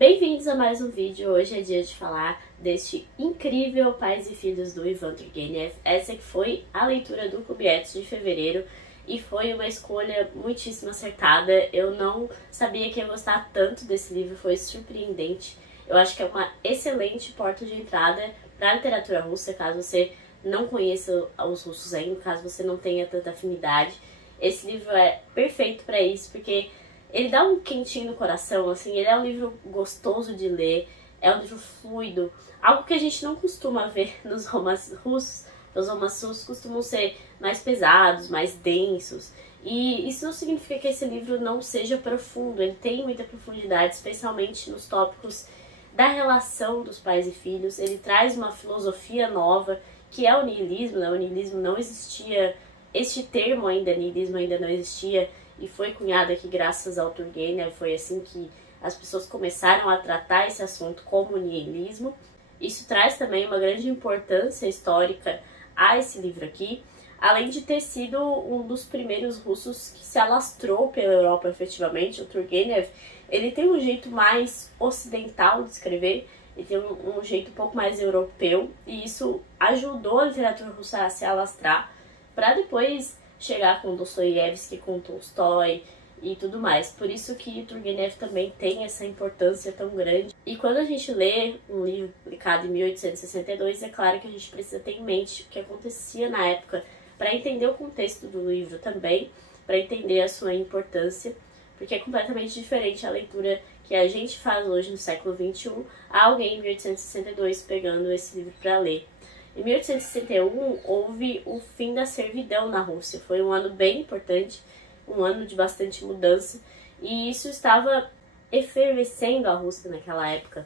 Bem-vindos a mais um vídeo. Hoje é dia de falar deste incrível Pais e Filhos do Ivan Turgenev. Essa que foi a leitura do Clube Etos de fevereiro e foi uma escolha muitíssimo acertada. Eu não sabia que ia gostar tanto desse livro, foi surpreendente. Eu acho que é uma excelente porta de entrada para a literatura russa, caso você não conheça os russos ainda, caso você não tenha tanta afinidade. Esse livro é perfeito para isso, porque ele dá um quentinho no coração, assim, ele é um livro gostoso de ler, é um livro fluido, algo que a gente não costuma ver nos romances russos. Os romances russos costumam ser mais pesados, mais densos, e isso não significa que esse livro não seja profundo, ele tem muita profundidade, especialmente nos tópicos da relação dos pais e filhos. Ele traz uma filosofia nova, que é o niilismo, né? O niilismo não existia, este termo ainda, niilismo ainda não existia, e foi cunhado aqui graças ao Turgenev. Foi assim que as pessoas começaram a tratar esse assunto como niilismo. Isso traz também uma grande importância histórica a esse livro aqui, além de ter sido um dos primeiros russos que se alastrou pela Europa efetivamente. O Turgenev, ele tem um jeito mais ocidental de escrever, ele tem um jeito um pouco mais europeu, e isso ajudou a literatura russa a se alastrar, para depois chegar com Dostoiévski, com Tolstói e tudo mais. Por isso que Turgenev também tem essa importância tão grande. E quando a gente lê um livro publicado em 1862, é claro que a gente precisa ter em mente o que acontecia na época, para entender o contexto do livro também, para entender a sua importância, porque é completamente diferente a leitura que a gente faz hoje no século XXI, a alguém em 1862 pegando esse livro para ler. Em 1861, houve o fim da servidão na Rússia. Foi um ano bem importante, um ano de bastante mudança, e isso estava efervescendo a Rússia naquela época.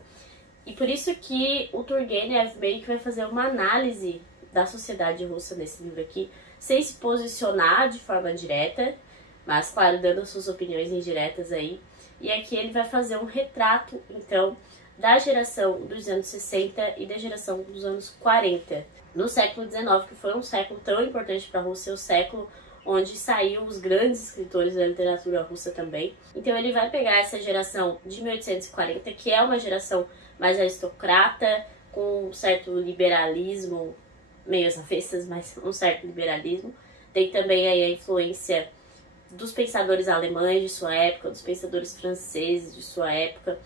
E por isso que o Turgenev meio que vai fazer uma análise da sociedade russa nesse livro aqui, sem se posicionar de forma direta, mas, claro, dando suas opiniões indiretas aí. E aqui ele vai fazer um retrato, então, da geração dos anos 60 e da geração dos anos 40, no século XIX, que foi um século tão importante para a Rússia, o século onde saíram os grandes escritores da literatura russa também. Então ele vai pegar essa geração de 1840, que é uma geração mais aristocrata, com um certo liberalismo, meio às avessas, mas um certo liberalismo. Tem também aí a influência dos pensadores alemães de sua época, dos pensadores franceses de sua época,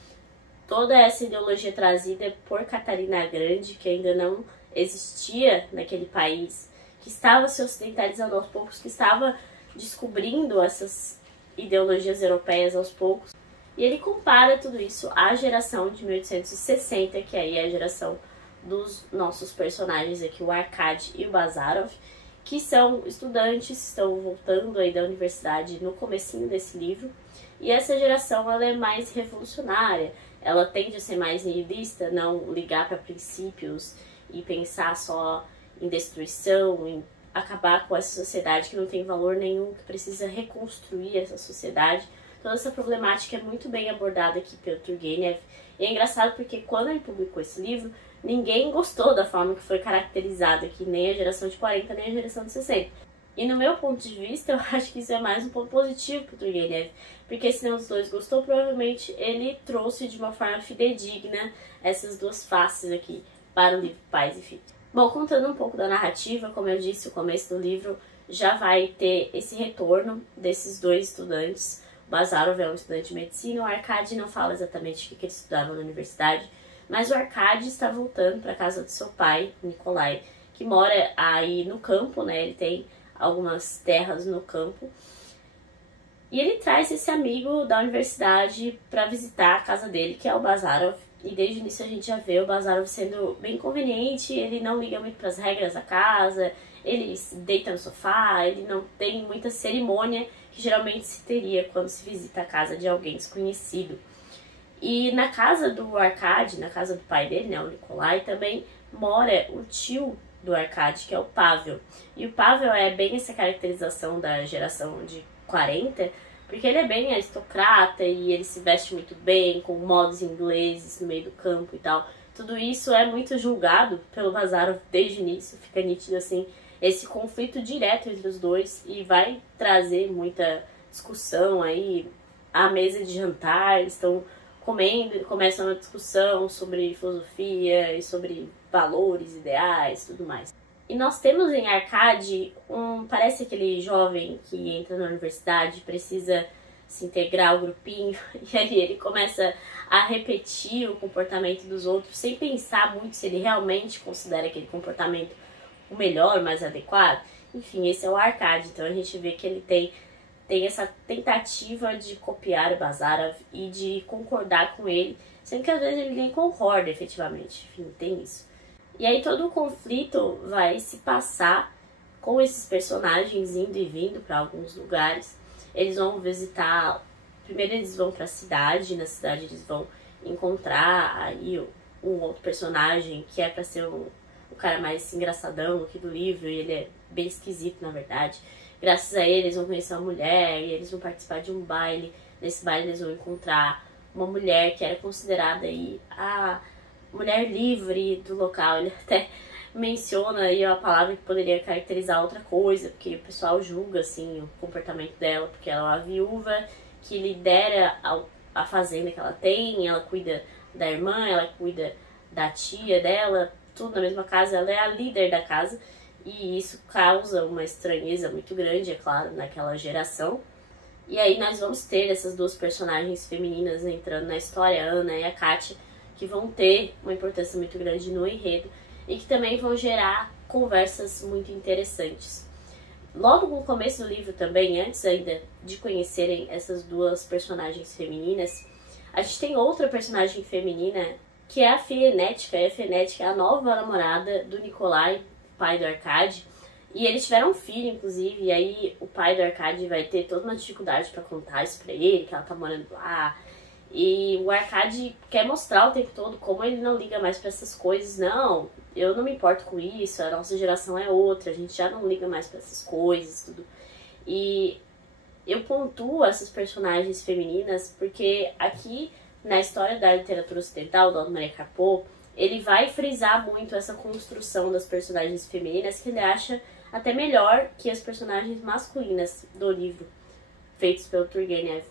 toda essa ideologia trazida por Catarina a Grande, que ainda não existia naquele país, que estava se ocidentalizando aos poucos, que estava descobrindo essas ideologias europeias aos poucos. E ele compara tudo isso à geração de 1860, que aí é a geração dos nossos personagens aqui, o Arkady e o Bazarov, que são estudantes, estão voltando aí da universidade no comecinho desse livro. E essa geração, ela é mais revolucionária, ela tende a ser mais nihilista, não ligar para princípios e pensar só em destruição, em acabar com essa sociedade que não tem valor nenhum, que precisa reconstruir essa sociedade. Toda essa problemática é muito bem abordada aqui pelo Turgenev. E é engraçado porque quando ele publicou esse livro, ninguém gostou da forma que foi caracterizada aqui, nem a geração de 40, nem a geração de 60. E no meu ponto de vista, eu acho que isso é mais um ponto positivo para o Turgenev, porque se nenhum dos dois gostou, provavelmente ele trouxe de uma forma fidedigna essas duas faces aqui para o livro Pais e Filhos. Bom, contando um pouco da narrativa, como eu disse, o começo do livro já vai ter esse retorno desses dois estudantes. O Bazarov é um estudante de medicina, o Arkady não fala exatamente o que ele estudava na universidade, mas o Arkady está voltando para a casa do seu pai, Nikolai, que mora aí no campo, né? Ele tem algumas terras no campo. E ele traz esse amigo da universidade para visitar a casa dele, que é o Bazarov. E desde o início a gente já vê o Bazarov sendo bem conveniente, ele não liga muito para as regras da casa, ele se deita no sofá, ele não tem muita cerimônia que geralmente se teria quando se visita a casa de alguém desconhecido. E na casa do Arkady, na casa do pai dele, né, o Nikolai, também mora o tio do Arkady, que é o Pavel. E o Pavel é bem essa caracterização da geração de 40, porque ele é bem aristocrata e ele se veste muito bem, com modos ingleses no meio do campo e tal. Tudo isso é muito julgado pelo Bazarov desde o início, fica nítido assim esse conflito direto entre os dois, e vai trazer muita discussão aí à mesa de jantar. Eles estão comendo, começa uma discussão sobre filosofia e sobre valores, ideais, tudo mais. E nós temos em Arcade parece aquele jovem que entra na universidade, precisa se integrar ao grupinho, e aí ele começa a repetir o comportamento dos outros sem pensar muito se ele realmente considera aquele comportamento o melhor, o mais adequado. Enfim, esse é o Arcade, então a gente vê que ele tem essa tentativa de copiar o Bazarov e de concordar com ele, sendo que às vezes ele nem concorda efetivamente. Enfim, tem isso. E aí todo o conflito vai se passar com esses personagens indo e vindo para alguns lugares. Eles vão visitar... Primeiro eles vão para a cidade, na cidade eles vão encontrar aí um outro personagem que é para ser o cara mais engraçadão aqui do livro, e ele é bem esquisito, na verdade. Graças a ele, eles vão conhecer uma mulher e eles vão participar de um baile. Nesse baile eles vão encontrar uma mulher que era considerada aí a mulher livre do local. Ele até menciona aí a palavra que poderia caracterizar outra coisa, porque o pessoal julga assim o comportamento dela, porque ela é uma viúva que lidera a fazenda que ela tem, ela cuida da irmã, ela cuida da tia dela, tudo na mesma casa, ela é a líder da casa. E isso causa uma estranheza muito grande, é claro, naquela geração. E aí nós vamos ter essas duas personagens femininas entrando na história, a Ana e a Kátia, que vão ter uma importância muito grande no enredo e que também vão gerar conversas muito interessantes. Logo no começo do livro também, antes ainda de conhecerem essas duas personagens femininas, a gente tem outra personagem feminina, que é a Frenética. A Frenética é a nova namorada do Nikolai, pai do Arcade, e eles tiveram um filho, inclusive, e aí o pai do Arcade vai ter toda uma dificuldade pra contar isso pra ele, que ela tá morando lá, e o Arcade quer mostrar o tempo todo como ele não liga mais pra essas coisas. Não, eu não me importo com isso, a nossa geração é outra, a gente já não liga mais pra essas coisas, tudo. E eu pontuo essas personagens femininas porque aqui na história da literatura ocidental, do André Carpo, ele vai frisar muito essa construção das personagens femininas, que ele acha até melhor que as personagens masculinas do livro, feitos pelo Turgenev.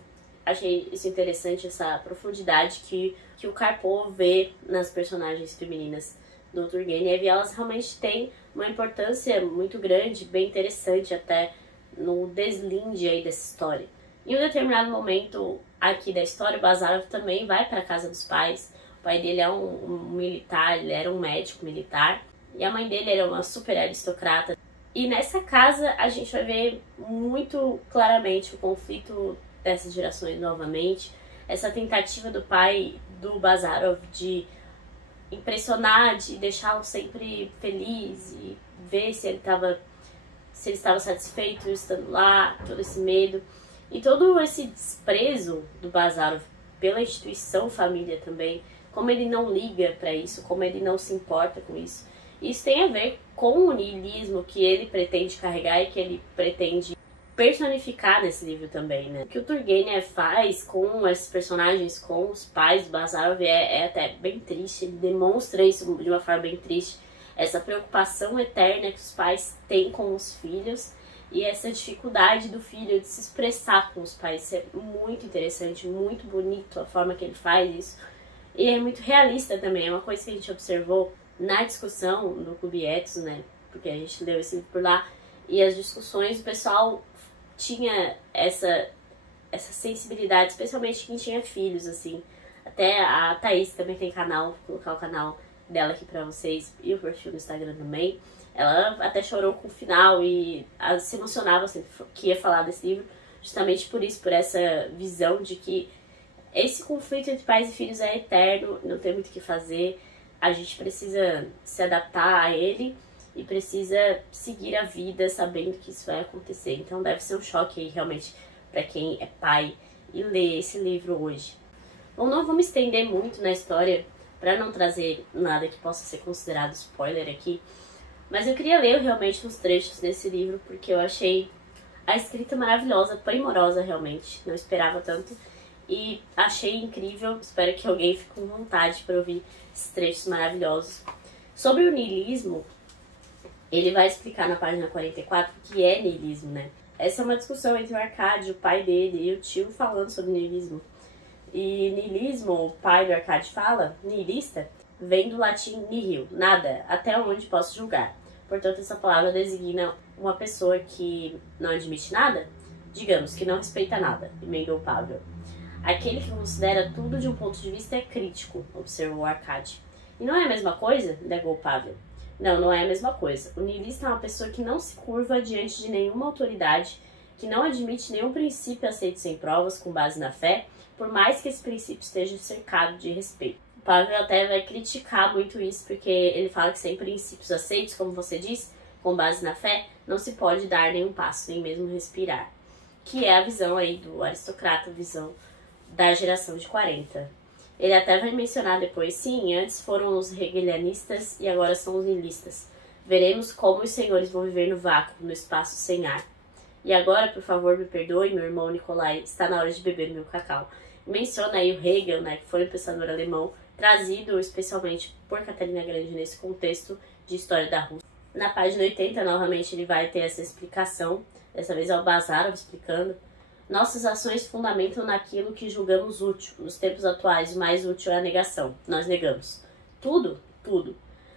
Achei isso interessante, essa profundidade que o Carpo vê nas personagens femininas do Turgenev, e elas realmente têm uma importância muito grande, bem interessante até no deslinde aí dessa história. Em um determinado momento aqui da história, o Bazarov também vai para a casa dos pais. O pai dele é um militar, ele era um médico militar, e a mãe dele era uma super aristocrata. E nessa casa a gente vai ver muito claramente o conflito dessas gerações novamente, essa tentativa do pai do Bazarov de impressionar, de deixá-lo sempre feliz e ver se ele estava satisfeito estando lá, todo esse medo. E todo esse desprezo do Bazarov pela instituição família também, como ele não liga para isso, como ele não se importa com isso. Isso tem a ver com o niilismo que ele pretende carregar e que ele pretende personificar nesse livro também, né? O que o Turgenev faz com esses personagens, com os pais do Bazarov é até bem triste, ele demonstra isso de uma forma bem triste, essa preocupação eterna que os pais têm com os filhos e essa dificuldade do filho de se expressar com os pais. Isso é muito interessante, muito bonito a forma que ele faz isso. E é muito realista também, é uma coisa que a gente observou na discussão no Clube Etos, né? Porque a gente leu esse livro por lá, e as discussões, o pessoal tinha essa sensibilidade, especialmente quem tinha filhos, assim. Até a Thaís também tem canal, vou colocar o canal dela aqui pra vocês, e o perfil no Instagram também. Ela até chorou com o final e se emocionava sempre que ia falar desse livro, justamente por isso, por essa visão de que esse conflito entre pais e filhos é eterno, não tem muito o que fazer, a gente precisa se adaptar a ele e precisa seguir a vida sabendo que isso vai acontecer. Então deve ser um choque aí realmente para quem é pai e lê esse livro hoje. Bom, não vou me estender muito na história para não trazer nada que possa ser considerado spoiler aqui, mas eu queria ler realmente uns trechos desse livro porque eu achei a escrita maravilhosa, primorosa realmente, não esperava tanto. E achei incrível, espero que alguém fique com vontade para ouvir esses trechos maravilhosos. Sobre o niilismo, ele vai explicar na página 44 o que é niilismo, né? Essa é uma discussão entre o Arcade, o pai dele, e o tio falando sobre niilismo. E niilismo, o pai do Arcade fala, nihilista, vem do latim nihil, nada, até onde posso julgar. Portanto, essa palavra designa uma pessoa que não admite nada, digamos, que não respeita nada, emendou Pavel. Aquele que considera tudo de um ponto de vista crítico, observou Arcade. E não é a mesma coisa? Negou Pavel. Não, não é a mesma coisa. O niilista é uma pessoa que não se curva diante de nenhuma autoridade, que não admite nenhum princípio aceito sem provas, com base na fé, por mais que esse princípio esteja cercado de respeito. O Pavel até vai criticar muito isso, porque ele fala que sem princípios aceitos, como você diz, com base na fé, não se pode dar nenhum passo, nem mesmo respirar. Que é a visão aí do aristocrata, a visão da geração de 40. Ele até vai mencionar depois, sim, antes foram os hegelianistas e agora são os nihilistas. Veremos como os senhores vão viver no vácuo, no espaço sem ar. E agora, por favor, me perdoe, meu irmão Nikolai, está na hora de beber meu cacau. Menciona aí o Hegel, né, que foi um pensador alemão, trazido especialmente por Catarina Grande nesse contexto de história da Rússia. Na página 80, novamente, ele vai ter essa explicação, dessa vez é o Bazarov explicando. Nossas ações fundamentam naquilo que julgamos útil. Nos tempos atuais, o mais útil é a negação. Nós negamos. Tudo? Tudo.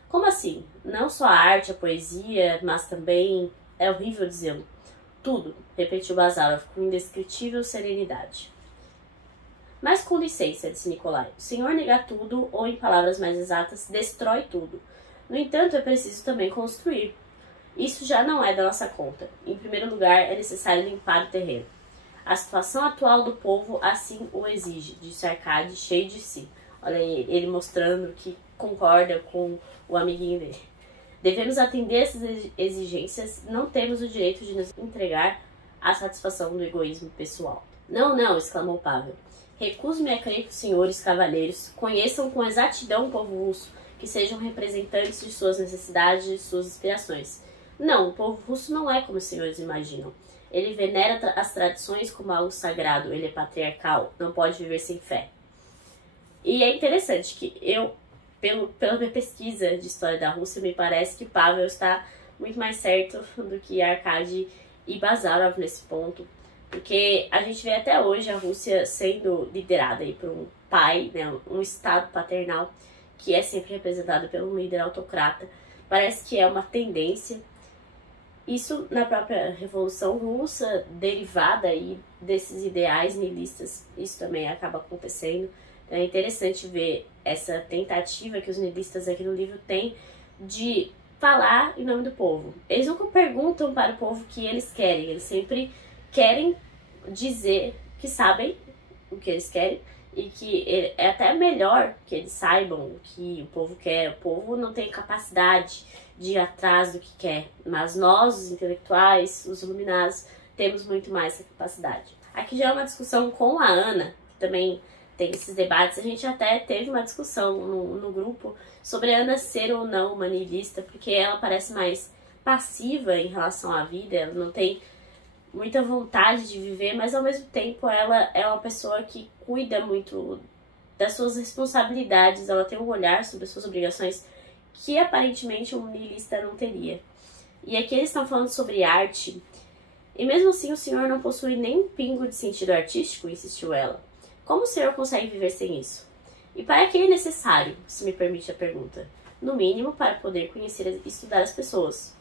Como assim? Não só a arte, a poesia, mas também... É horrível dizê-lo. Tudo, repetiu Bazarov com indescritível serenidade. Mas com licença, disse Nikolai. O senhor nega tudo, ou em palavras mais exatas, destrói tudo. No entanto, é preciso também construir. Isso já não é da nossa conta. Em primeiro lugar, é necessário limpar o terreno. A situação atual do povo assim o exige, disse Arcade, cheio de si. Olha ele mostrando que concorda com o amiguinho dele. Devemos atender essas exigências, não temos o direito de nos entregar à satisfação do egoísmo pessoal. Não, não, exclamou Pavel. Recuso-me a crer que os senhores cavalheiros conheçam com exatidão o povo russo, que sejam representantes de suas necessidades e de suas inspirações. Não, o povo russo não é como os senhores imaginam. Ele venera as tradições como algo sagrado, ele é patriarcal, não pode viver sem fé. E é interessante que pela minha pesquisa de história da Rússia, me parece que Pavel está muito mais certo do que Arcade e Bazarov nesse ponto, porque a gente vê até hoje a Rússia sendo liderada aí por um pai, né, um estado paternal, que é sempre representado pelo líder autocrata. Parece que é uma tendência. Isso na própria Revolução Russa, derivada aí desses ideais nihilistas, isso também acaba acontecendo. Então é interessante ver essa tentativa que os nihilistas aqui no livro têm de falar em nome do povo. Eles nunca perguntam para o povo o que eles querem, eles sempre querem dizer que sabem o que eles querem e que é até melhor que eles saibam o que o povo quer. O povo não tem capacidade de ir atrás do que quer, mas nós, os intelectuais, os iluminados, temos muito mais essa capacidade. Aqui já é uma discussão com a Ana, que também tem esses debates. A gente até teve uma discussão no grupo sobre a Ana ser ou não uma niilista, porque ela parece mais passiva em relação à vida, ela não tem muita vontade de viver, mas ao mesmo tempo ela é uma pessoa que cuida muito das suas responsabilidades, ela tem um olhar sobre as suas obrigações que aparentemente um niilista não teria. E aqui eles estão falando sobre arte, e mesmo assim o senhor não possui nem um pingo de sentido artístico, insistiu ela. Como o senhor consegue viver sem isso? E para que é necessário, se me permite a pergunta? No mínimo para poder conhecer e estudar as pessoas.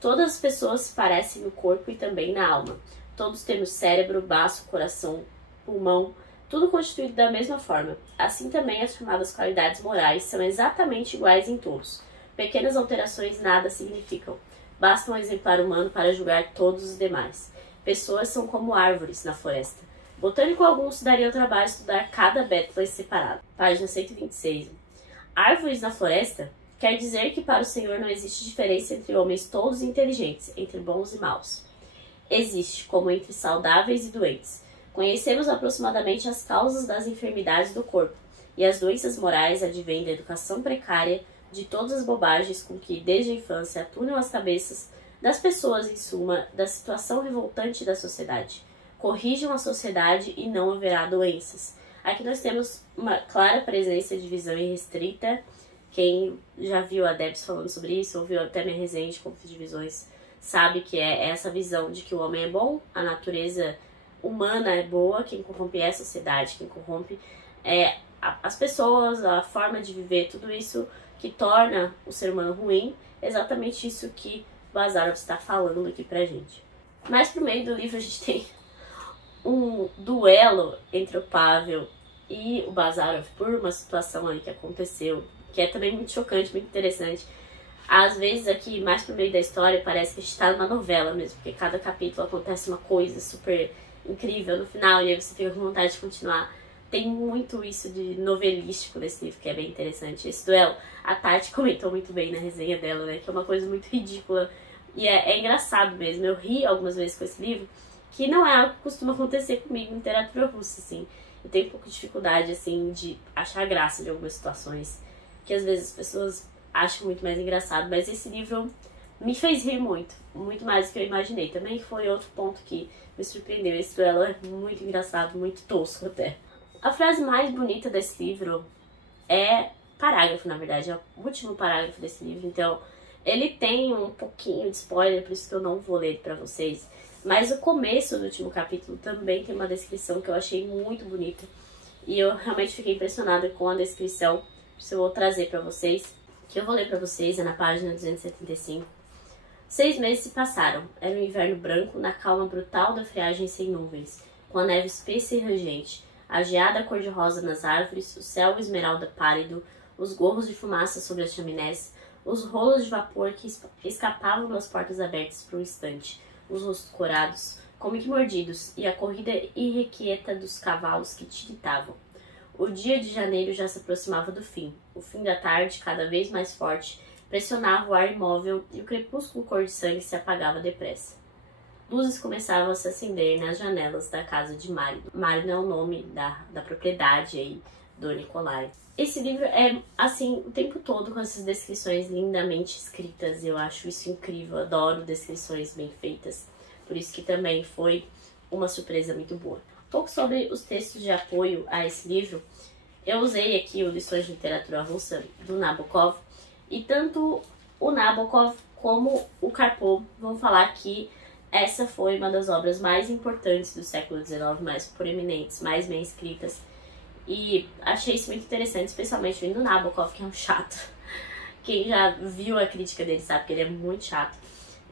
Todas as pessoas se parecem no corpo e também na alma. Todos temos cérebro, baço, coração, pulmão, tudo constituído da mesma forma. Assim também as chamadas qualidades morais são exatamente iguais em todos. Pequenas alterações nada significam. Basta um exemplar humano para julgar todos os demais. Pessoas são como árvores na floresta. Botânico algum se daria o trabalho de estudar cada bétula separado. Página 126. Árvores na floresta quer dizer que para o Senhor não existe diferença entre homens todos inteligentes, entre bons e maus. Existe, como entre saudáveis e doentes. Conhecemos aproximadamente as causas das enfermidades do corpo, e as doenças morais advêm da educação precária, de todas as bobagens com que desde a infância atulham as cabeças das pessoas, em suma, da situação revoltante da sociedade. Corrijam a sociedade e não haverá doenças. Aqui nós temos uma clara presença de visão irrestrita. Quem já viu a Debs falando sobre isso, ouviu até minha resenha de conflitos de visões, sabe que é essa visão de que o homem é bom, a natureza humana é boa, quem corrompe é a sociedade, quem corrompe é as pessoas, a forma de viver, tudo isso que torna o ser humano ruim, é exatamente isso que Bazarov está falando aqui pra gente. Mais pro meio do livro a gente tem um duelo entre o Pavel e o Bazarov por uma situação aí que aconteceu, que é também muito chocante, muito interessante. Às vezes aqui, mais pro meio da história, parece que a gente tá numa novela mesmo, porque cada capítulo acontece uma coisa super incrível no final e aí você fica com vontade de continuar. Tem muito isso de novelístico nesse livro, que é bem interessante. Esse duelo, a Tati comentou muito bem na resenha dela, né, que é uma coisa muito ridícula e é engraçado mesmo. Eu ri algumas vezes com esse livro, que não é algo que costuma acontecer comigo em literatura russa, assim. Eu tenho um pouco de dificuldade, assim, de achar graça de algumas situações, que às vezes as pessoas acham muito mais engraçado, mas esse livro me fez rir muito, muito mais do que eu imaginei. Também foi outro ponto que me surpreendeu. Esse duelo é muito engraçado, muito tosco até. A frase mais bonita desse livro é parágrafo, na verdade, é o último parágrafo desse livro, então ele tem um pouquinho de spoiler, por isso que eu não vou ler pra vocês. Mas o começo do último capítulo também tem uma descrição que eu achei muito bonita. E eu realmente fiquei impressionada com a descrição, que eu vou trazer pra vocês. Que eu vou ler pra vocês, é na página 275. 6 meses se passaram. Era um inverno branco, na calma brutal da friagem sem nuvens, com a neve espessa e rangente, a geada cor-de-rosa nas árvores, o céu esmeralda pálido, os gorros de fumaça sobre as chaminés, os rolos de vapor que escapavam das portas abertas por um instante, os rostos corados, como que mordidos, e a corrida irrequieta dos cavalos que tiritavam. O dia de janeiro já se aproximava do fim. O fim da tarde, cada vez mais forte, pressionava o ar imóvel e o crepúsculo cor de sangue se apagava depressa. Luzes começavam a se acender nas janelas da casa de Marino. Marino é o nome da propriedade aí do Nikolai. Esse livro é, assim, o tempo todo com essas descrições lindamente escritas. Eu acho isso incrível, adoro descrições bem feitas. Por isso que também foi uma surpresa muito boa. Um pouco sobre os textos de apoio a esse livro. Eu usei aqui o Lições de Literatura Russa, do Nabokov. E tanto o Nabokov como o Karpov vão falar que essa foi uma das obras mais importantes do século XIX, mais proeminentes, mais bem escritas. E achei isso muito interessante, especialmente vindo do Nabokov, que é um chato. Quem já viu a crítica dele sabe que ele é muito chato.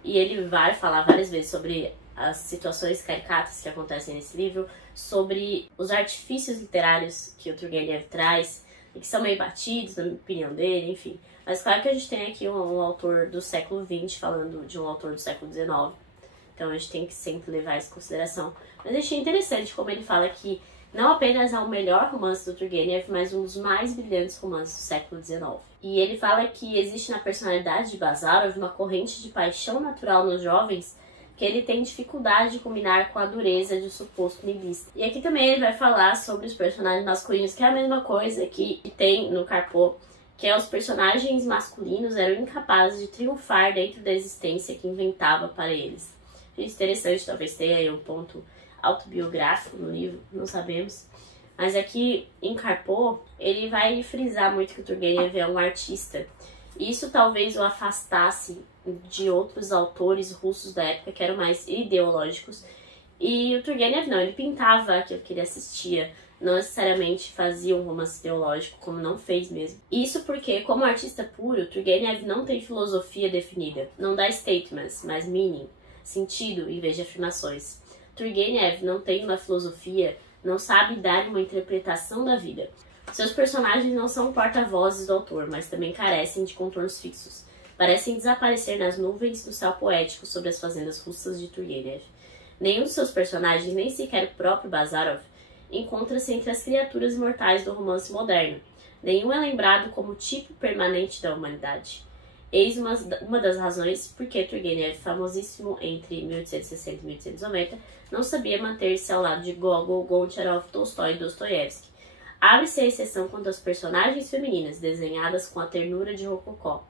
E ele vai falar várias vezes sobre as situações caricatas que acontecem nesse livro, sobre os artifícios literários que o Turgenev traz, e que são meio batidos, na opinião dele, enfim. Mas claro que a gente tem aqui um autor do século XX falando de um autor do século XIX. Então a gente tem que sempre levar isso em consideração. Mas achei interessante como ele fala que não apenas é o melhor romance do Turgenev, mas um dos mais brilhantes romances do século XIX. E ele fala que existe na personalidade de Bazarov uma corrente de paixão natural nos jovens que ele tem dificuldade de combinar com a dureza de um suposto niilista. E aqui também ele vai falar sobre os personagens masculinos, que é a mesma coisa que tem no Karpov, que é os personagens masculinos eram incapazes de triunfar dentro da existência que inventava para eles. É interessante, talvez tenha aí um ponto autobiográfico no livro, não sabemos. Mas aqui em Karpov, ele vai frisar muito que o Turgenev é um artista. E isso talvez o afastasse de outros autores russos da época que eram mais ideológicos. E o Turgenev não, ele pintava aquilo que ele assistia, não necessariamente fazia um romance ideológico, como não fez mesmo. Isso porque, como artista puro, Turgenev não tem filosofia definida, não dá statements, mas meaning, sentido em vez de afirmações. Turgenev não tem uma filosofia, não sabe dar uma interpretação da vida. Seus personagens não são porta-vozes do autor, mas também carecem de contornos fixos. Parecem desaparecer nas nuvens do céu poético sobre as fazendas russas de Turgenev. Nenhum de seus personagens, nem sequer o próprio Bazarov, encontra-se entre as criaturas imortais do romance moderno. Nenhum é lembrado como tipo permanente da humanidade. Eis uma das razões por que Turgenev, famosíssimo entre 1860 e 1890, não sabia manter-se ao lado de Gogol, Goncharov, Tolstói e Dostoiévski. Abre-se a exceção quanto às personagens femininas, desenhadas com a ternura de Rococó.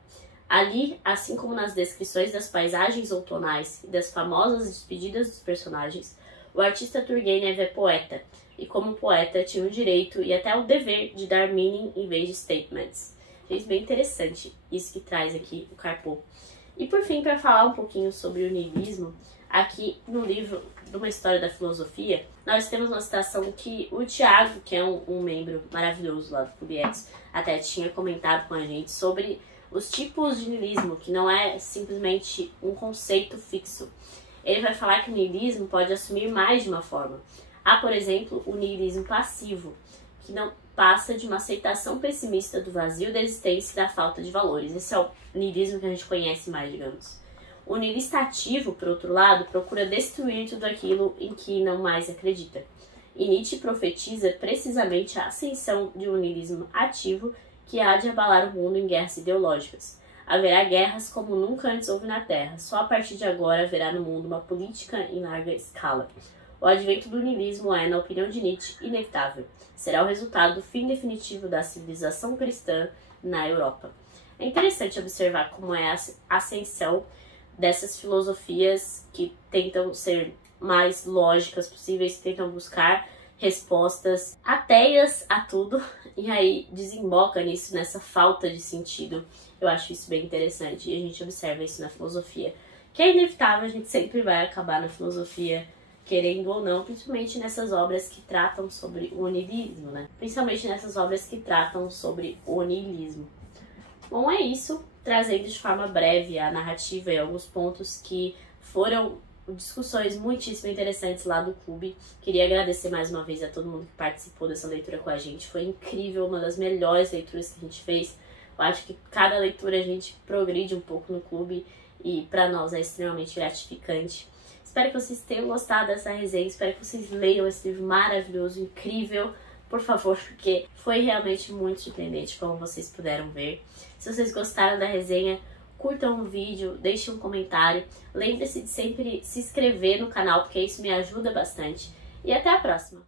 Ali, assim como nas descrições das paisagens outonais e das famosas despedidas dos personagens, o artista Turgenev é poeta, e como poeta tinha o direito e até o dever de dar meaning em vez de statements. Achei bem interessante isso que traz aqui o Karpov. E por fim, para falar um pouquinho sobre o niilismo, aqui no livro de uma história da filosofia, nós temos uma citação que o Thiago, que é um membro maravilhoso lá do Clube Etos, até tinha comentado com a gente sobre os tipos de niilismo, que não é simplesmente um conceito fixo. Ele vai falar que o niilismo pode assumir mais de uma forma. Há, por exemplo, o niilismo passivo, que não passa de uma aceitação pessimista do vazio da existência e da falta de valores. Esse é o niilismo que a gente conhece mais, digamos. O niilista ativo, por outro lado, procura destruir tudo aquilo em que não mais acredita. E Nietzsche profetiza precisamente a ascensão de um niilismo ativo que há de abalar o mundo em guerras ideológicas. Haverá guerras como nunca antes houve na Terra. Só a partir de agora haverá no mundo uma política em larga escala. O advento do niilismo é, na opinião de Nietzsche, inevitável. Será o resultado do fim definitivo da civilização cristã na Europa. É interessante observar como é a ascensão dessas filosofias que tentam ser mais lógicas possíveis, que tentam buscar respostas ateias a tudo, e aí desemboca nisso, nessa falta de sentido. Eu acho isso bem interessante, e a gente observa isso na filosofia, que é inevitável, a gente sempre vai acabar na filosofia, querendo ou não, principalmente nessas obras que tratam sobre o niilismo, né? Principalmente nessas obras que tratam sobre o niilismo. Bom, é isso, trazendo de forma breve a narrativa e alguns pontos que foram discussões muitíssimo interessantes lá do clube. Queria agradecer mais uma vez a todo mundo que participou dessa leitura com a gente. Foi incrível, uma das melhores leituras que a gente fez. Eu acho que cada leitura a gente progride um pouco no clube e para nós é extremamente gratificante. Espero que vocês tenham gostado dessa resenha, espero que vocês leiam esse livro maravilhoso, incrível, por favor, porque foi realmente muito surpreendente, como vocês puderam ver. Se vocês gostaram da resenha, curtam o vídeo, deixem um comentário. Lembre-se de sempre se inscrever no canal, porque isso me ajuda bastante. E até a próxima!